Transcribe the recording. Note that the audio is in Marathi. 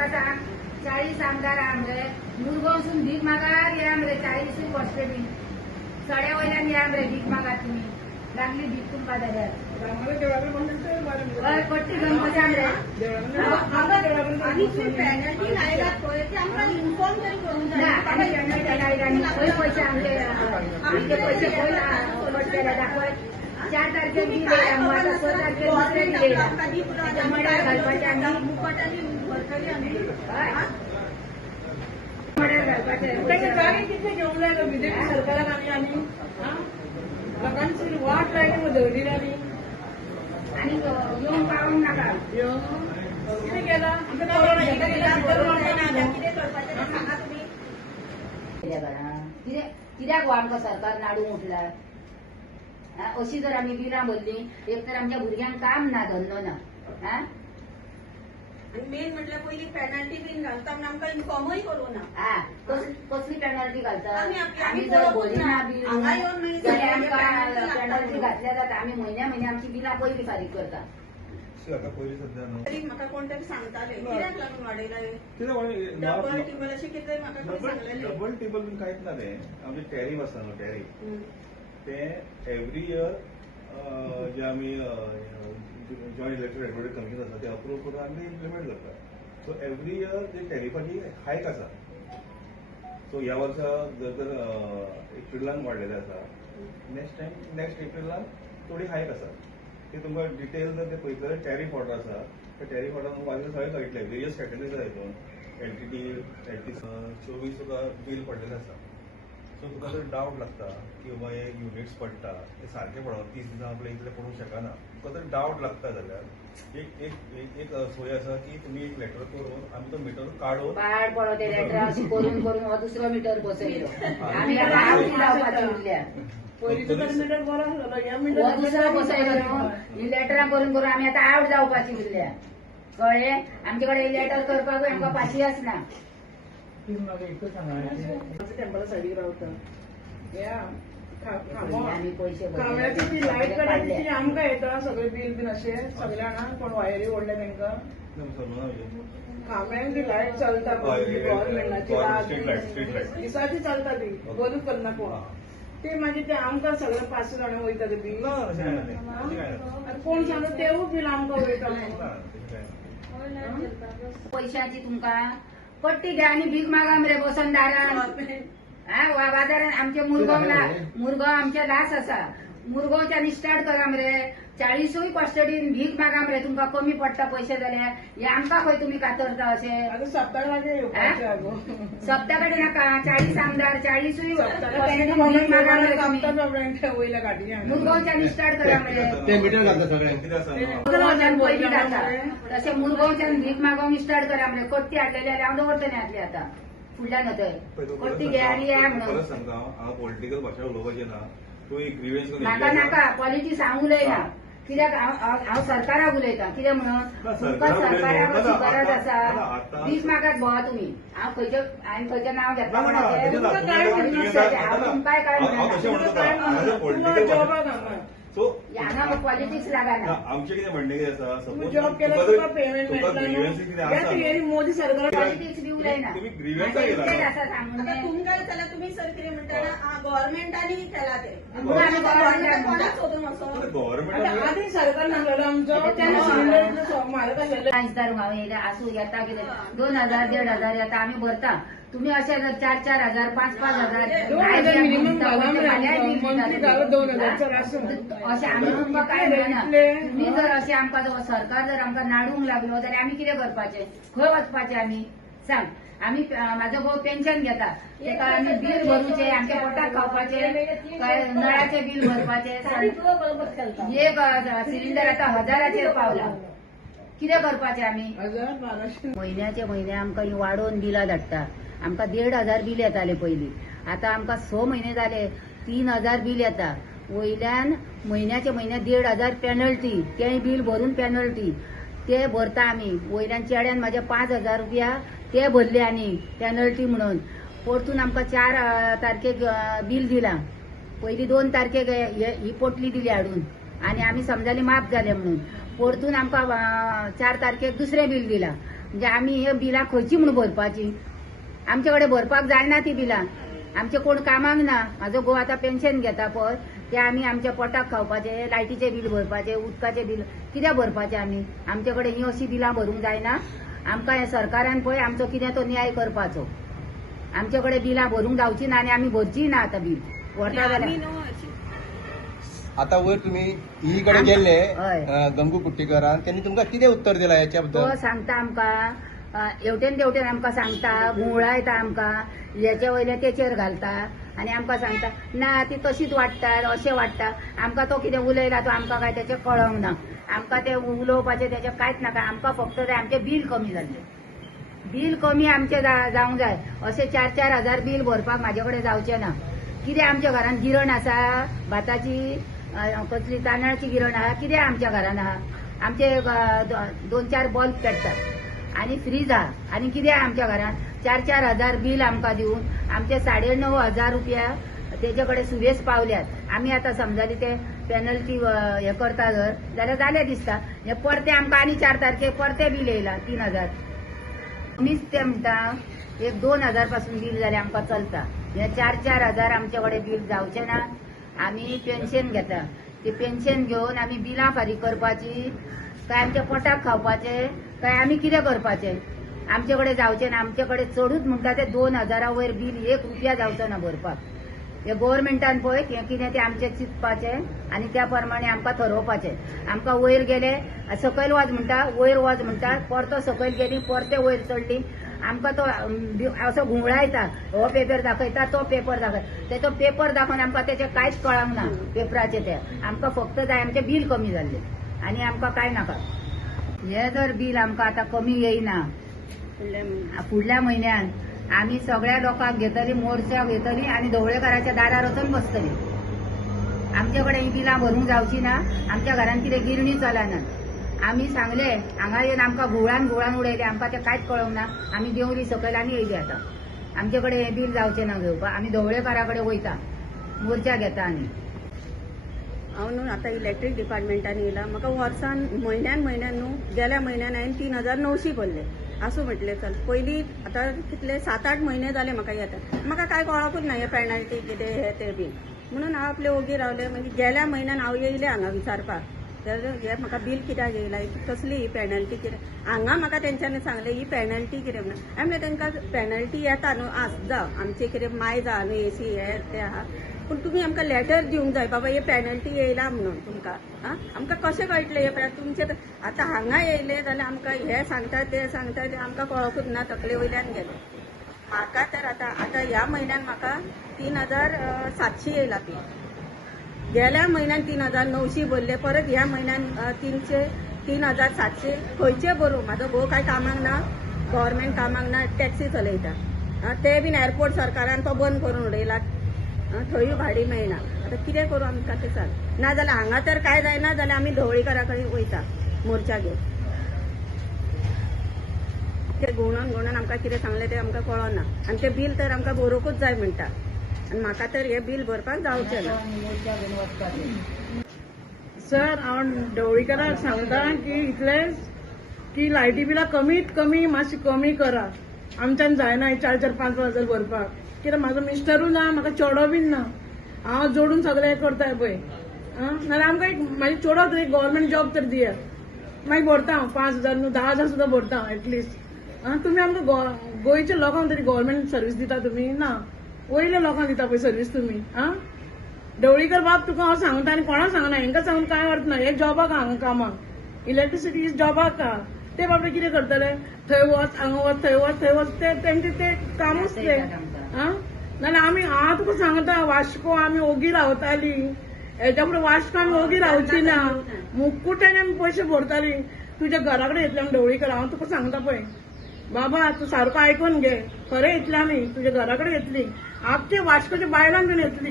म्हाका सांग 40 आमदार आमरे मुरगांवसून भीक मागार या मरे 40 वर्षे बी सड्या वयल्यान या मरे भीक मागार तुम्ही लागली भीक तुमका जाल्यार हय पट्टी गणपती आमरे आम्ही पेनल्टी लायल्यात पळय ते आमकां इन्फॉर्म तरी करून ना आमी पेनल्टी लायला आनी खंय पयशे आमचे पैसे खंय पडटले दाखय 4 तारखेक दिले आमकां 6 तारखेक दुसरे दिले मड्यार घालपाचे आमी मुकटांनी भरतली आमी मड्यार घालपाचे जागे कितले घेवंक जाय तो बीजेपी सरकारान आनी लोकांची वाट लायली मग दवरली आनी आणि येऊन पावूंक नाका कितें केलां कितें करपाचें तें सांगा तुमी कित्याक हो आमकां सरकार नाडूंक उठला अशी जर आमी बिलां भरली एक तर आमच्या भुरग्यांक काम ना धंदो ना आनी मेन म्हटल्यार पयलीं पेनल्टी बीन घालता म्हण आमकां इन्फॉर्मूय करूं ना कसली पेनल्टी घालता आमी आमी जर भरली ना बील हांगा येवन मागीर जाल्यार आमकां पेनल्टी घातल्या जाता आमी म्हयन्या आमची बिलां पयलीं फारीक करता पयलीं सध्या न्हू तरी म्हाका कोण तरी सांगताले कित्याक लागून वाडयला कितें डबल टेबल अशें कितें म्हाका कोण सांगलेलें डबल टेबल बीन कांयच ना तें आमचे टॅरीफ आसता न्हू टॅरीफ तें एवरी इयर जे आमी जॉयंट इलेक्ट्रिक रेग्युलेटरी कमिशन आसा ते अप्रूव करून आमी इम्प्लिमेंट करता सो एवरी इयर ते टॅरिफाची हायक आसा सो ह्या वर्सा जर तर एप्रिलान वाडलेले आसा नेक्स्ट एप्रिलान थोडी हायक आसा ते तुमकां डिटेल जर ते पळयतले टॅरीफ ऑर्डर आसा त्या टॅरीफ ऑर्डर तुमकां सगळें कळटलें वेरियस कॅटेगरीज आसा हितून एलटीडी 24 तुका बील पडलेलें आसा सो तुका जर डावट लागता की बाबा हे युनिट्स पडटा ते सारके पडों 30 दिसां आपले इतले पडूंक शकना तुका जर डावट लागता जाल्यार एक सोय आसा की तुमी एक लेटर करून आमी तो मिटर काडून पाड पडो ते लेटर अशी करून हो दुसरो मिटर बसयलो आमी आवटी लावपाची उरल्या पयलींचो तर मिटर बरो आसलो ह्या हो मिटर दुसरो बसयलो न्हू ही लेटरां करून करून आमी आतां आवट जावपाची उरल्या कळ्ळें आमचे कडेन लेटर करपाकूय आमकां पाशी आसना टेंपला सायडीक रावता आमी पयशे कांबळ्याची ती लायट काडली ती आमकां येता सगळे बील बीन अशें सगळ्यांक कोण वायरी ओडले तांकां खांब्यांक ती लायट चलता गव्हर्मेंटाची दिसाची चलता ती बंदूच करना कोण ते मागीर ते आमकां सगळे 500 जाणां वयता ते बील कोण सांगता तेवूय बील आमकां वयता पैशाची तुमकां पट्टी घ्या आनी भीक मागा मरे बसून दारान बाजारान आमचे मुरगांव आमचे लास आसा मुरगांवच्यान स्टार्ट करा मरे 40 कस्टडीन भीक मागा मरे तुमकां कमी पडटा पयशे जाल्यार हे आमकां खंय तुमी कातरता अशें सप्ताक मागे येवपाचें सप्ता कडेन नाका 40 आमदार 40 भीक मागा मरे तुमी वयल्या गाडीन मुरगांवच्यान स्टार्ट करा मरे ते मिटर घालता सगळ्यांक मुरगांवच्यान पयलीं जाता तशें मुरगांवच्यान भीक मागोवंक स्टार्ट करा मरे कट्टी हाडलेली हांव दवरतलें आदली आतां फुडल्यान थंय कट्टी घे आनी या म्हणून परत सांगता हांव पॉलिटिकल भाशा उलोवपाचें ना तूं एक ग्रीवेंस नाका नाका पॉलिटिक्स हांव उलयना कित्याक हांव सरकाराक उलयता कितें म्हणून तुमकां सरकाराक अशी गरज आसा भीक मागात भोवा तुमी हांवें खंयचें नांव घेतला हांव तुमकांय काय म्हणना सो हांगा पॉलिटिक्स लागना आमचें कितें म्हणणें कितें आसा तूं जॉब केला तुका पेमेंट मेळटलो मोदी सरकार पॉलिटिक्स बी उलयना तुम्ही ग्रीवेंसा गेला आसा सांगून आता तुमकां जाल्यार तुमी सर कितें म्हणटा गव्हर्मेंटांनी केला ते म्हणून आमी गव्हर्मेंटाक कोणाक सोदून वचोन गव्हर्मेंट आधी सरकार नासलेलो आमचो तेन्ना सिलिंडर म्हारग आसलेलो दिसता हांव येयले आसूं येता कितें 2000 1500 येता आमी भरता तुम्ही अशे जर 4,000 5,000 2000 मिनिमम घाला मंथली घाला 2000 अशें आमी तुमकां काय म्हणना तुम्ही जर अशें आमकां सरकार जर आमकां नाडूंक लागलो जाल्यार आमी कितें करपाचें खंय वचपाचें आमी सांग आमी म्हाजो भाऊ पेन्शन घेता तेका आमी बील भरूचे आमच्या पोटाक खावपाचें काय नळाचें बील भरपाचें एक सिलिंडर आतां 1000चेर पावला कितें करपाचें आमी 1200 म्हयन्याचे म्हयने आमकां ही वाडोवन बिलां धाडटा आमकां 1,500 बील येताले पयलीं आतां आमकां 6 म्हयने जाले 3,000 बील येता वयल्यान म्हयन्याचे म्हयने 1,500 पेनल्टी तें बील भरून पेनल्टी ते भरता आमी वयल्यान चेड्यान म्हाजे 5,000 रुपया ते भरले आनी पेनल्टी म्हणून परतून आमकां 4 तारखेक बील दिलां पयलीं 2 तारखेक ही पोटली दिली हाडून आनी आमी समजाली माफ जाले म्हणून परतून आमकां 4 तारखेक दुसरें बील दिलां म्हणजे आमी हे बिलां खंयची म्हूण भरपाची? आमचे कडेन भरपाक जायना ती बिलां. आमचे कोण कामाक ना. म्हाजो घोव आतां पेन्शन घेता पळय, ते आमी आमच्या पोटाक खावपाचे, लायटीचे बील भरपाचे, उदकाचे बील कित्याक भरपाचे आमी? आमचे कडेन ही अशी बिलां भरूंक जायना. आमकां हे सरकारान पळय आमचो कितें तो न्याय करपाचो. आमचे कडेन बिलां भरूंक जावची ना आनी आमी भरची ना आतां बील व्हरता जाल्यार. आता वयर तुम्ही ई कडे गेल्ले हय. गंगू कुट्टीकरान त्यांनी तुमकां कितें उत्तर दिलां याच्या तो बद्दल? सांगता आमकां हेवटेन तेवटेन आमकां सांगता, गुंवळायता आमकां, हेच्या वयले तेचेर घालता आनी आमकां सांगता ना ती तशीच वाडटा, अशें वाडटा. आमकां तो कितें उलयला तो आमकां काय तेचें कळोंक ना. आमकां ते उलोवपाचें तेचें कांयच नाका. आमकां फक्त जाय आमचें बील कमी जाल्लें. बील कमी आमचें जावंक जाय. अशें 4-4 हजार बील भरपाक म्हाजे कडेन जावचें ना. कितें आमच्या घरान गिरण आसा भाताची, कसली तांदळाची गिरण आहा? कितें आमच्या घरान आहा? आमचे 2-4 बल्ब पेटतात आनी फ्रीज आहा आनी कितें आमच्या घरान? 4-4 हजार बील आमकां दिवन आमचे 9,500 रुपया तेजे कडेन सुबेज पावल्यात. आमी आतां समजाली ते पेनल्टी हे करता जर जाल्यार जालें दिसता. हे परते आमकां आनी 4 तारखेक परते बील येयला 3,000. मीच ते म्हणटा 1-2 पासून बील जाल्यार आमकां चलता. हे 4-4 हजार आमचे कडेन बील जावचें ना. आमी पेन्शन घेता. ते पेन्शन घेवन आमी बिलां फारीक करपाची काय आमच्या पोटाक खावपाचे काय आमी कितें करपाचें? आमचे कडेन जावचें ना. आमचे कडेन चडूच म्हणटा ते 2,000 वयर बील 1 रुपया जावचो ना भरपाक. हे गव्हर्मेंटान पळय हें कितें तें आमचें चिंतपाचें आनी त्या प्रमाणे आमकां ठरोवपाचें. आमकां वयर गेले सकयल वच म्हणटा, वयर वच म्हणटा, परतो सकयल गेली, परते वयर चडली. आमकां तो असो घुंवळायता. हो पेपर दाखयता, तो पेपर दाखयता. तेचो पेपर दाखोवन आमकां तेचें कांयच कळंक ना पेपराचें तें. आमकां फक्त जाय आमचें बील कमी जाल्लें आनी आमकां कांय नाका. हें जर बील आमकां आतां कमी येयना फुडल्या म्हयन्यान आमी सगळ्या लोकांक घेतली, मोर्चा घेतली आनी ढवळेकाराच्या दारार वचून बसतली. आमचे कडेन ही बिलां भरूंक जावची ना. आमच्या घरान कितें गिरणी चलनात. आमी सांगले हांगा येवन आमकां घुवळान उडयले. आमकां तें कांयच कळोंक ना. आमी देंवली सकयल आनी येयली आतां. आमचे कडेन हें बील जावचें ना घेवपाक. आमी ढवळेकारा कडेन वयता, मोर्चा घेता आनी. हांव न्हू आतां इलेक्ट्रीक डिपार्टमेंटान येयला. म्हाका वर्सान म्हयन्यान न्हू गेल्या म्हयन्यान हांवें 3,900 भरले. आसूं म्हटलें चल. पयलीं आतां कितले 7-8 म्हयने जाले म्हाका येता. म्हाका काय कळकूच ना हे पेनल्टी कितें हे ते बी. म्हणून हांव आपले ओगी रावले. मागीर गेल्या म्हयन्यान हांव येयलें हांगा विचारपाक. तर हे म्हाका बील कित्याक येयला, कसली ही पेनल्टी कितें? हांगा म्हाका तेंच्यांनी सांगलें ही पेनल्टी कितें म्हणून. हांवें तेंकां पेनल्टी येता न्हू जावं आमचे कितें माय जा न्हू एसी हे ते आहा. पूण तुमी आमकां लेटर दिवंक जाय बाबा हे पेनल्टी येयला म्हणून तुमकां. आमकां कशें कळटलें हे तुमचे आतां हांगा येयले जाल्यार आमकां हे सांगता ते आमकां कळकूच ना. तकले वयल्यान गेले. म्हाका तर आतां ह्या म्हयन्यान म्हाका 3,700 येयला ती. गेल्या म्हयन्यान 3,900 भरले. परत ह्या म्हयन्यान 3,700 खंयचे भरूं? म्हाजो घोव काय कामाक ना, गव्हर्मेंट कामाक ना, टॅक्सी चलयता. ते बीन एअरपोर्ट सरकारान तो बंद करून उडयला. थंय भाडी मेळना. आतां कितें करूं आमकां तें सांग. ना जाल्यार हांगा तर काय जायना जाल्यार आमी ढवळीकारा कडेन वयता मोर्चा घेवन. ते घुंवडावन आमकां कितें सांगलें तें आमकां कळना. आनी तें बील तर आमकां भरूंकूच जाय म्हणटा. आनी म्हाका तर हे बील भरपाक जावचें ना. मोर्चा घेवन वचपा तें. सर हांव ढवळीकाराक सांगता की इतलेंच की लायटी बिलां कमीत कमी मातशी कमी करा. आमच्यान जायना 4-5 हजार भरपाक. कित्याक म्हाजो मिस्टरूय ना, म्हाका चेडो बीन ना. हांव जोडून सगळें हें करताय पळय. नाल्यार आमकां म्हाजे चेडो तरी गव्हर्मेंट जॉब तर दियात. मागीर भरता हांव 5,000 न्हू 10,000 सुद्दां भरता हांव एटलिस्ट. तुमी आमकां गोंयच्या लोकांक तरी गव्हर्मेंट सर्वीस दिता तुमी ना. वयल्या लोकांक दिता पळय सर्वीस तुमी. ढवळीकर बाब तुका हांव सांगता आनी कोणाक सांगना. हेंकां सांगून कांय अर्थ ना. हे जॉबाक हांगा कामाक इलेक्ट्रिसिटी इज जॉबाक आहा. ते बाबडे कितें करतले? थंय वच हांगा वच थंय वच थंय वच ते तेंचे ते कामूच ते. नाल्यार आमी हांव तुका सांगता वास्को आमी ओगी रावताली. हेच्या फुडें वास्को आमी ओगी रावची ना. मुक्कुटेन आमी पयशे भरताली. तुज्या घरा कडेन येतले आमी ढवळीकर. हांव तुका सांगता पळय बाबा तूं सारको आयकून घे. खरें येतली आमी तुज्या घरा कडेन येतली. आख्खे वास्कोच्या बायलांक बीन येतली.